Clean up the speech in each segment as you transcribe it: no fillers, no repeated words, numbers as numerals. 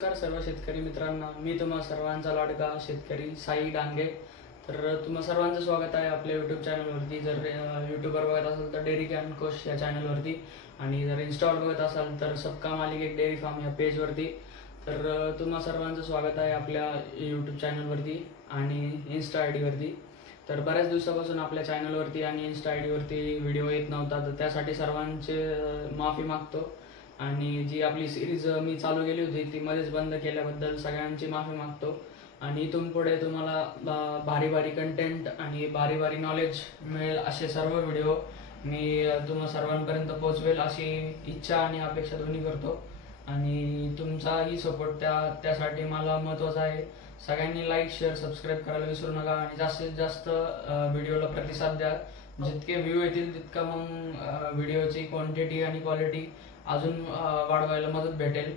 नमस्कार सर्व शेतकरी मित्रांना, मी तुम्हा सर्वांचा लाडका शेतकरी साई डांगे. तर तुम्हा सर्वांचं स्वागत आहे आपल्या यूट्यूब चॅनलवरती. जर यूट्यूबवर बघत असाल तर डेअरी कॅन कोश या चॅनलवरती, आणि जर इन्स्टावर बघत असाल तर सबका मालिक एक डेअरी फार्म या पेजवरती. तर तुम्हा सर्वांचं स्वागत आहे आपल्या यूट्यूब चॅनलवरती आणि इन्स्टा आय डीवरती. तर बऱ्याच दिवसापासून आपल्या चॅनलवरती आणि इन्स्टा आय डीवरती व्हिडिओ येत नव्हता, तर त्यासाठी सर्वांचे माफी मागतो. आणि जी आपली सिरीज मी चालू केली होती ती मध्येच बंद केल्याबद्दल सगळ्यांची माफी मागतो. आणि इथून पुढे तुम्हाला भारी भारी कंटेंट आणि भारी भारी नॉलेज मिळेल असे सर्व व्हिडिओ मी तुम्हा सर्वांपर्यंत पोहोचवेल अशी इच्छा आणि अपेक्षा दोन्ही करतो. आणि तुमचाही सपोर्ट त्यासाठी मला महत्त्वाचा आहे. सगळ्यांनी लाईक, शेअर, सबस्क्राईब करायला विसरू नका आणि जास्तीत जास्त व्हिडिओला प्रतिसाद द्या. जितके व्ह्यू येतील तितका मग व्हिडिओची क्वांटिटी आणि क्वालिटी अजून वाढवायला मदत भेटेल.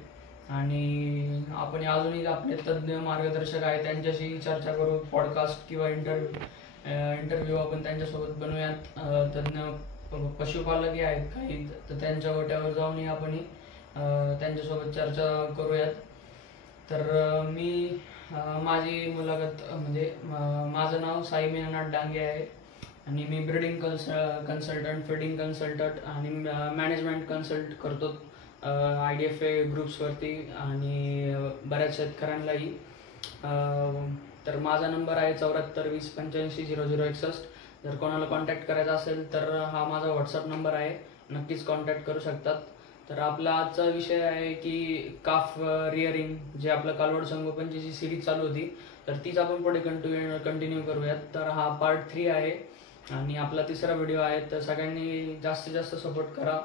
आणि आपण अजूनही आपले तज्ज्ञ मार्गदर्शक आहेत त्यांच्याशी चर्चा करू. पॉडकास्ट किंवा इंटरव्ह्यू आपण त्यांच्यासोबत बनवूयात. तज्ज्ञ पशुपालकही आहेत काही, तर त्यांच्या गोट्यावर जाऊनही आपण त्यांच्यासोबत चर्चा करूयात. तर मी माझी मुलाखत म्हणजे माझं नाव साई मीनानाथ डांगे आहे आणि मी ब्रीडिंग कन्सल्टंट, फीडिंग कन्सल्टंट आणि मॅनेजमेंट कन्सल्ट करतो IDFA ग्रुप्सवरती आणि बऱ्याच शेतकऱ्यांनाही. तर माझा नंबर आहे 7420850061. जर कोणाला कॉन्टॅक्ट करायचा असेल तर हा माझा व्हॉट्सअप नंबर आहे, नक्कीच कॉन्टॅक्ट करू शकतात. तर आपला आजचा विषय आहे की काफ रिअरिंग, जे आपलं कालवड संगोपनची जी सिरीज चालू होती तर तीच आपण पुढे कंटिन्यू करूयात. तर हा पार्ट 3 आहे आणि आपला तिसरा व्हिडिओ आहे. तर सगळ्यांनी जास्तीत जास्त सपोर्ट करा.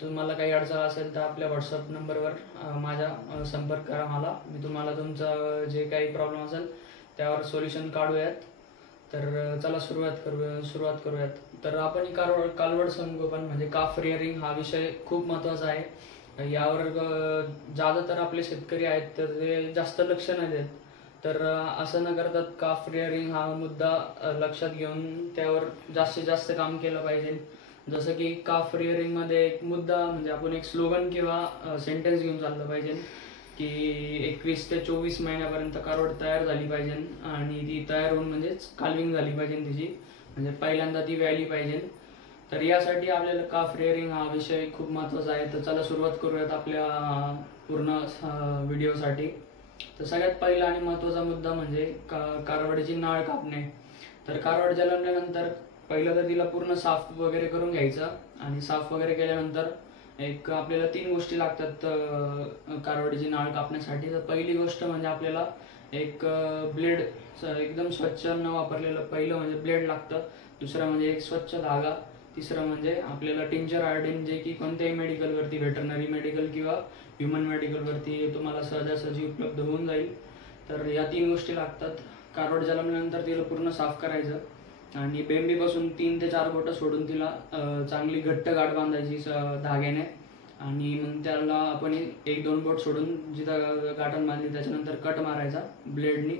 तुम्हाला काही अडचण असेल तर आपल्या व्हॉट्सअप नंबरवर माझ्या संपर्क करा मला. मी तुम्हाला तुमचं जे काही प्रॉब्लेम असेल त्यावर सोल्युशन काढूयात. तर चला सुरुवात करूयात. तर आपण कालवड संगोपन म्हणजे काफ रिअरिंग हा विषय खूप महत्त्वाचा आहे. यावर ज्यादातर आपले शेतकरी आहेत तर ते जास्त लक्ष नाही देत. तर असं न करता काफ रिअरिंग हा मुद्दा लक्षात घेऊन त्यावर जास्तीत जास्त काम केलं पाहिजे. जसं की काफ रिअरिंगमध्ये एक मुद्दा म्हणजे आपण एक स्लोगन किंवा सेंटेन्स घेऊन चाललं पाहिजे की 21 ते 24 महिन्यापर्यंत कालवड तयार झाली पाहिजे आणि ती तयार होऊन म्हणजेच कालविंग झाली पाहिजे तिची, म्हणजे पहिल्यांदा ती व्यायली पाहिजे. तर यासाठी आपल्याला काफ रिअरिंग हा विषय खूप महत्त्वाचा आहे. तर चला सुरुवात करूयात आपल्या पूर्ण व्हिडिओसाठी. तर सगळ्यात पहिला आणि महत्त्वाचा मुद्दा म्हणजे कालवडीची नाळ कापणे. तर कालवड जन्मल्यानंतर पहिलं तर तिला पूर्ण साफ वगैरे करून घ्यायचं. आणि साफ वगैरे केल्यानंतर एक आपल्याला 3 गोष्टी लागतात कालवडीची नाळ कापण्यासाठी. तर पहिली गोष्ट म्हणजे आपल्याला एक ब्लेड, एकदम स्वच्छ न वापरलेलं पहिलं म्हणजे ब्लेड लागतं. दुसरं म्हणजे एक स्वच्छ धागा. तिसरं म्हणजे आपल्याला टिंचर आयोडीन, जे की कोणत्याही मेडिकलवरती, व्हेटरनरी मेडिकल किंवा ह्युमन मेडिकलवरती तुम्हाला सहजासहजी उपलब्ध होऊन जाईल. तर या 3 गोष्टी लागतात. कालवड जन्मल्यानंतर तिला पूर्ण साफ करायचं आणि बेंबीपासून 3 ते 4 बोटं सोडून तिला चांगली घट्ट गाठ बांधायची धाग्याने. आणि मग त्याला आपण 1-2 बोट सोडून जिथं गाठण बांधली त्याच्यानंतर कट मारायचा ब्लेडनी.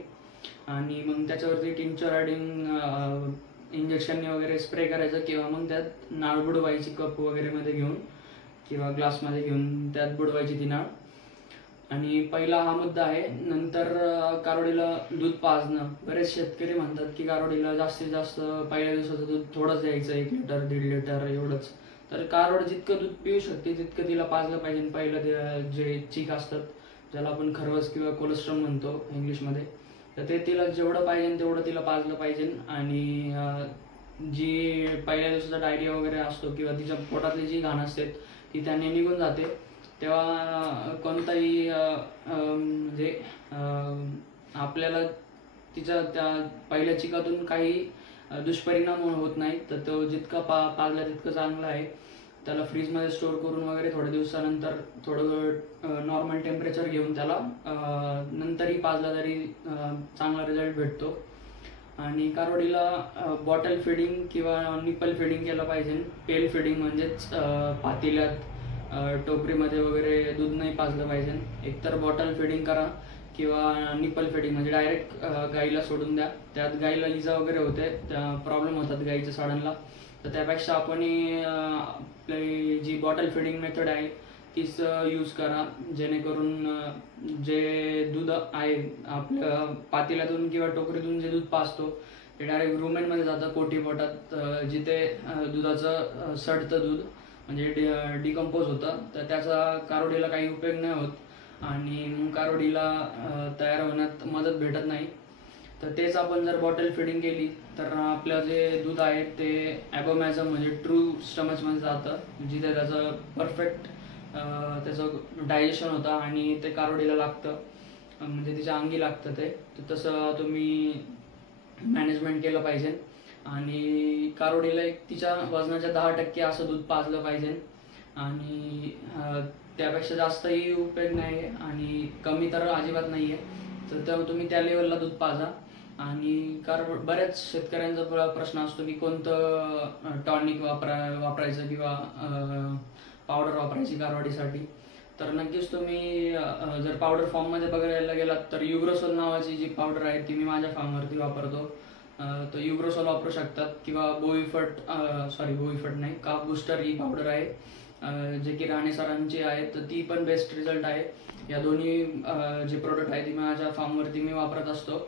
आणि मग त्याच्यावरती टिंचर आयोडीन इंजेक्शनने वगैरे स्प्रे करायचं किंवा मग त्यात नाळ बुडवायची कप वगैरे मध्ये घेऊन किंवा ग्लासमध्ये घेऊन त्यात बुडवायची ती नाळ. आणि पहिला हा मुद्दा आहे. नंतर कालवडीला दूध पाजणं. बरेच शेतकरी म्हणतात की कालवडीला जास्तीत जास्त पहिल्या दिवसाचं दूध थोडंच द्यायचं, 1 लिटर 1.5 लिटर एवढंच. तर कालवड जितकं दूध पिऊ शकते तितकं तिला पाजलं पाहिजे. पहिलं जे चीक असतात ज्याला आपण खरवस किंवा कोलेस्ट्रॉल म्हणतो इंग्लिशमध्ये, तर ते तिला जेवढं पाहिजे तेवढं तिला पाजलं पाहिजे. आणि जी पहिल्या दिवसाचा डायरिया वगैरे असतो किंवा तिच्या पोटातली जी घाण असते ती त्याने निघून जाते, तेव्हा कोणताही म्हणजे आपल्याला तिच्या त्या पहिल्या चिकातून काही दुष्परिणाम होत नाहीत. तर तो जितका पाजला तितकं चांगलं आहे. त्याला फ्रीजमध्ये स्टोअर करून वगैरे थोड्या दिवसानंतर थोडं नॉर्मल टेम्परेचर घेऊन त्याला नंतरही पाजला तरी चांगला रिझल्ट भेटतो. आणि कालवडीला बॉटल फिडिंग किंवा निप्पल फिडिंग केलं पाहिजे. पेल फिडिंग म्हणजेच पातेल्यात, टोकरीमध्ये वगैरे दूध नाही पाजलं पाहिजे. एकतर बॉटल फिडिंग करा किंवा निप्पल फिडिंग म्हणजे डायरेक्ट गाईला सोडून द्या. त्यात गाईला इजा वगैरे होते, प्रॉब्लेम होतात गाईच्या साडांना. तर त्यापेक्षा आपण आपली जी बॉटल फिडिंग मेथड आहे तीच यूज करा, जेणेकरून जे दूध आहे आपल्या पातेल्यातून किंवा टोकरीतून जे दूध पाजतो ते डायरेक्ट रुमेनमध्ये जातं, कोठी पोटात, जिथे दुधाचं सडतं दूध म्हणजे डिकम्पोज होतं, तर त्याचा कारोडीला काही उपयोग नाही होत आणि मग कारोडीला तयार होण्यात मदत भेटत नाही. तर तेच आपण जर बॉटल फिडिंग केली तर आपलं जे दूध आहे ते ॲबोमॅझम म्हणजे ट्रू स्टमचमध्ये जातं, जिथे त्याचं परफेक्ट त्याचं डायजेशन होतं आणि ते कारोडीला लागतं, म्हणजे तिच्या अंगी लागतं ते. तर तसं तुम्ही मॅनेजमेंट केलं पाहिजे आणि कारोडीला एक तिच्या वजनाच्या 10% असं दूध पाजलं पाहिजे आणि त्यापेक्षा जास्तही उपयोग नाही आहे आणि कमी तर अजिबात नाही आहे. तर तेव्हा तुम्ही त्या लेवलला दूध पाजा. आणि बऱ्याच शेतकऱ्यांचा प्रश्न असतो की कोणतं टॉनिक वापरायचं किंवा पावडर वापरायची कारोडीसाठी. तर नक्कीच तुम्ही जर पावडर फॉर्ममध्ये बघायला गेलात तर युग्रोसोल नावाची जी पावडर आहे ती मी माझ्या फार्मवरती वापरतो. तर युग्रोसोल वापरू शकतात किंवा बोईफट नाही, काफ बूस्टर ही पावडर आहे जे की राणे सरांची आहे, तर ती पण बेस्ट रिझल्ट आहे. या दोन्ही जे प्रोडक्ट आहे ती माझ्या फार्मवरती मी वापरत असतो.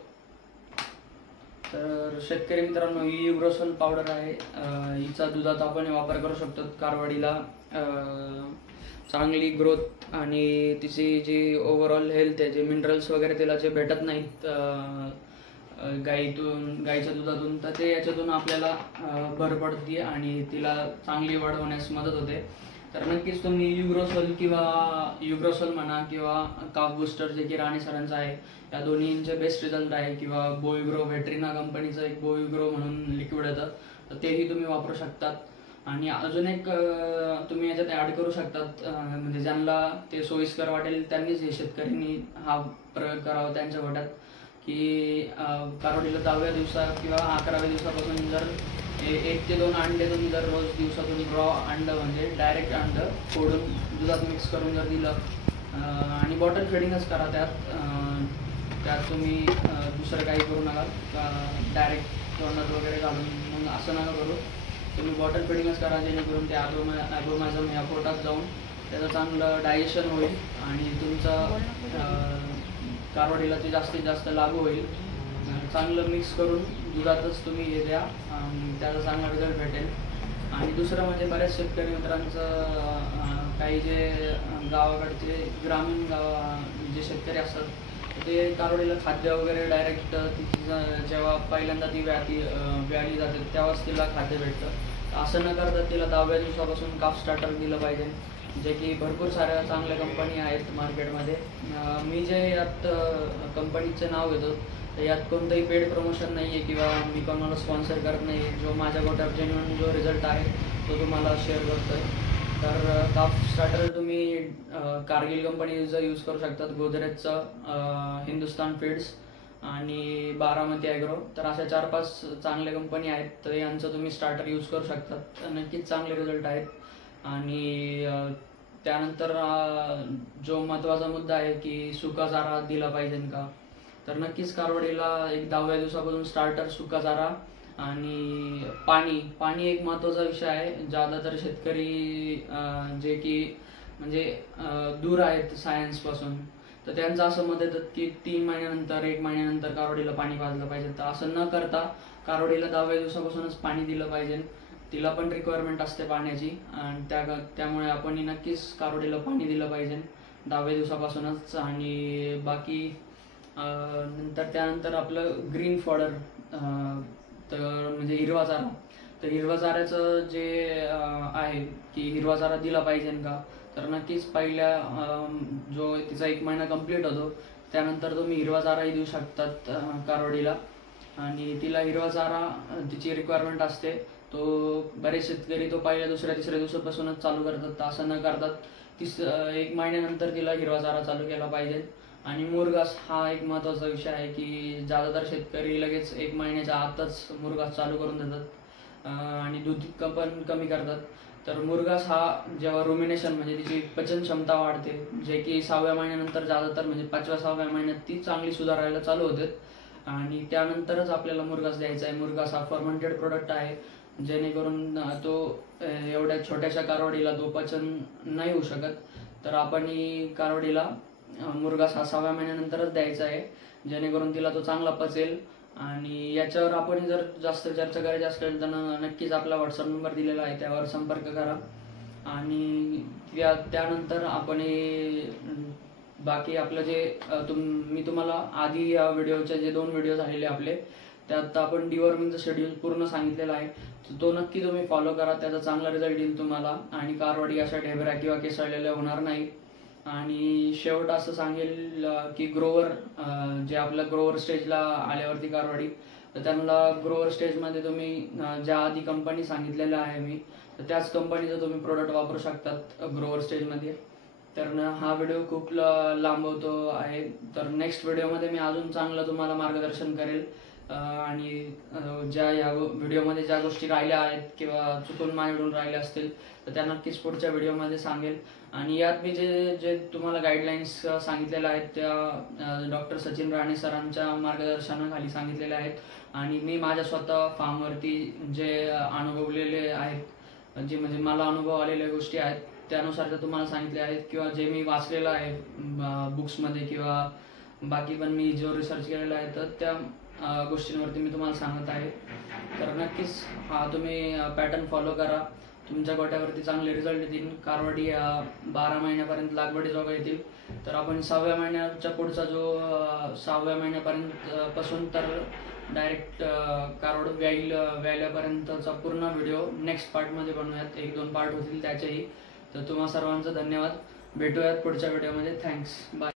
तर शेतकरी मित्रांनो, ही युग्रोसोल पावडर आहे, हिचा दुधात आपण वापर करू शकतो. कारवाडीला चांगली ग्रोथ आणि तिची जी ओव्हरऑल हेल्थ आहे, जे मिनरल्स वगैरे तिला जे भेटत नाहीत गाईच्या दुधातून, तर ते याच्यातून आपल्याला भर पडते आणि तिला चांगली वाढ होण्यास मदत होते. तर नक्कीच तुम्ही युग्रोसोल म्हणा किंवा काफ बूस्टर जे की राणे सरांचं आहे, या दोन्हींचे बेस्ट रिझल्ट आहे. किंवा बोईग्रो, व्हेट्रिना कंपनीचं एक बोईग्रो म्हणून लिक्विड येतं, तर तेही तुम्ही वापरू शकतात. आणि अजून एक तुम्ही याच्यात ॲड करू शकतात, म्हणजे ज्यांना ते सोयीस्कर वाटेल त्यांनीच हे शेतकऱ्यांनी हा प्रयोग करावा त्यांच्या गोट्यात, की कारोडीला 10व्या दिवसा किंवा 11व्या दिवसापासून जर 1 ते 2 अंडे तुम्ही जर रोज दिवसातून रॉ अंड म्हणजे डायरेक्ट अंड फोडून दुधात मिक्स करून जर दिलं आणि बॉटल फिडिंगच करा त्यात तुम्ही दुसरं काही करू नका, डायरेक्ट तोंडात वगैरे घालून मग असं नका करू. तुम्ही बॉटल फिडिंगच करा, जेणेकरून ते ॲबोमॅझम या पोटात जाऊन त्याचं चांगलं डायजेशन होईल आणि तुमचा कारोडीला ते जास्तीत जास्त लागू होईल. चांगलं मिक्स करून दुधातच तुम्ही हे द्या, त्याचा चांगला रिझल्ट भेटेल. आणि दुसरं म्हणजे बऱ्याच शेतकरी मित्रांचं काही जे गावाकडचे ग्रामीण जे शेतकरी असतात ते कारोडीला खाद्य वगैरे डायरेक्ट जेव्हा पहिल्यांदा ती व्याली जाते तेव्हाच तिला खाद्य भेटतं. असं न करता तिला 10व्या दिवसापासून काफ स्टार्टर दिलं पाहिजे, जे की भरपूर साऱ्या चांगल्या कंपनी आहेत मार्केटमध्ये. मी जे यात कंपनीचं नाव घेतो तर यात कोणतंही पेड प्रमोशन नाही आहे किंवा मी कोणाला स्पॉन्सर करत नाही. जो माझ्या गोट्यात जेन्युइन जो रिझल्ट आहे तो तुम्हाला शेअर करतो आहे. तर काफ स्टार्टर तुम्ही कारगिल कंपनीचं यूज करू शकतात, गोदरेजचं, हिंदुस्तान फीड्स आणि बारामती ॲग्रो. तर अशा 4-5 चांगल्या कंपनी आहेत, तर यांचं तुम्ही स्टार्टर यूज करू शकतात. नक्कीच चांगले रिझल्ट आहेत. आणि त्यानंतर जो महत्त्वाचा मुद्दा आहे की सुका चारा दिला पाहिजे का, तर नक्कीच कारवडीला एक 10व्या दिवसापासून स्टार्टर, सुका चारा आणि पाणी एक महत्त्वाचा विषय आहे. ज्यादातर शेतकरी जे की म्हणजे दूर आहेत सायन्सपासून, तर त्यांचं असं मत येतं की 3 महिन्यानंतर 1 महिन्यानंतर कारवडीला पाणी पाजलं पाहिजे. तर असं न करता कारवडीला 10व्या दिवसापासूनच पाणी दिलं पाहिजे. तिला पण रिक्वायरमेंट असते पाण्याची आणि त्यामुळे आपण नक्कीच कारवडीला पाणी दिलं पाहिजे 10व्या दिवसापासूनच. आणि बाकी त्यानंतर आपलं ग्रीन फॉडर, तर म्हणजे हिरवा चारा. तर हिरवा चाऱ्याचं जे आहे की हिरवा चारा दिला पाहिजे का, तर नक्कीच पहिल्या जो तिचा 1 महिना कंप्लीट होतो त्यानंतर तुम्ही हिरवा चाराही देऊ शकतात कारवडीला. आणि तिला हिरवा चारा तिची रिक्वायरमेंट असते, तो बरेच शेतकरी तो पहिल्या, दुसऱ्या, तिसऱ्या दिवसापासूनच चालू करतात. तर असं न करतात 1 महिन्यानंतर तिला हिरवा चारा चालू केला पाहिजे. आणि मुरघास हा एक महत्त्वाचा विषय आहे की ज्यादातर शेतकरी लगेच 1 महिन्याच्या आतच मुरघास चालू करून देतात आणि दूध पण कमी करतात. तर मुरघास हा जेव्हा रुमिनेशन म्हणजे तिची पचन क्षमता वाढते, जे की 6व्या महिन्यानंतर ज्यादातर म्हणजे 5व्या-6व्या महिन्यात ती चांगली सुधारायला चालू होते आणि त्यानंतरच आपल्याला मुरघास द्यायचा आहे. मुरघास हा फर्मेंटेड प्रोडक्ट आहे, जेणेकरून तो एवढ्या छोट्याशा कारवडीला तो पचन नाही होऊ शकत. तर आपण ही कारवडीला मुरगा 6व्या महिन्यानंतरच द्यायचा आहे, जेणेकरून तिला तो चांगला पचेल. आणि याच्यावर आपण जर जास्त चर्चा करायची असेल तर नक्कीच आपला व्हॉट्सअप नंबर दिलेला आहे, त्यावर संपर्क करा. आणि त्यानंतर आपण बाकी आपलं जे मी तुम्हाला आधी या व्हिडिओचे जे 2 व्हिडिओ झालेले आपले, त्यात आपण डिवॉर्मिंगचं शेड्यूल पूर्ण सांगितलेला आहे. तो नक्की तुम्ही फॉलो करा, त्याचा चांगला रिझल्ट येईल तुम्हाला आणि कारवडी अशा ढेबऱ्या किंवा केसळलेल्या होणार नाही. आणि शेवट असं सांगेल की ग्रोवर जे आपल्या ग्रोवर स्टेजला आल्यावरती कारवडी, तर त्यांना ग्रोवर स्टेजमध्ये तुम्ही ज्या आधी कंपनी सांगितलेल्या आहे मी, तर त्याच कंपनीचं तुम्ही प्रोडक्ट वापरू शकतात ग्रोवर स्टेजमध्ये. तर हा व्हिडिओ खूप लांबवतो आहे, तर नेक्स्ट व्हिडिओमध्ये मी अजून चांगलं तुम्हाला मार्गदर्शन करेल. आणि या व्हिडिओमध्ये ज्या गोष्टी राहिल्या आहेत किंवा चुकून माझ्याकडून राहिल्या असतील तर त्या नक्कीच पुढच्या व्हिडिओमध्ये सांगेल. आणि यात मी जे तुम्हाला गाईडलाईन्स सांगितलेल्या आहेत त्या डॉक्टर सचिन राणे सरांच्या मार्गदर्शनाखाली सांगितलेल्या आहेत. आणि मी माझ्या स्वतः फार्मवरती जे अनुभवलेले आहेत, जे म्हणजे मला अनुभव आलेल्या गोष्टी आहेत त्यानुसार ते तुम्हाला सांगितले आहेत, किंवा जे मी वाचलेलं आहे बुक्समध्ये किंवा बाकी पण मी जो रिसर्च केलेला आहे तर त्या गोष्टींवरती मी तुम्हाला सांगत आहे. तर नक्कीच हा तुम्ही पॅटर्न फॉलो करा, तुमच्या गोट्यावरती चांगले रिझल्ट येतील. कारवडी 12 महिन्यापर्यंत लागवडीजोगा येतील. तर आपण 6व्या महिन्याच्या पुढचा जो 6व्या महिन्यापर्यंत पासून तर डायरेक्ट कारवड व्यायल्यापर्यंतचा पूर्ण व्हिडिओ नेक्स्ट पार्टमध्ये बनवूयात. 1-2 पार्ट होतील त्याचेही. तर तुम्हा सर्वांचं धन्यवाद. भेटूयात पुढच्या व्हिडिओमध्ये. थँक्स. बाय.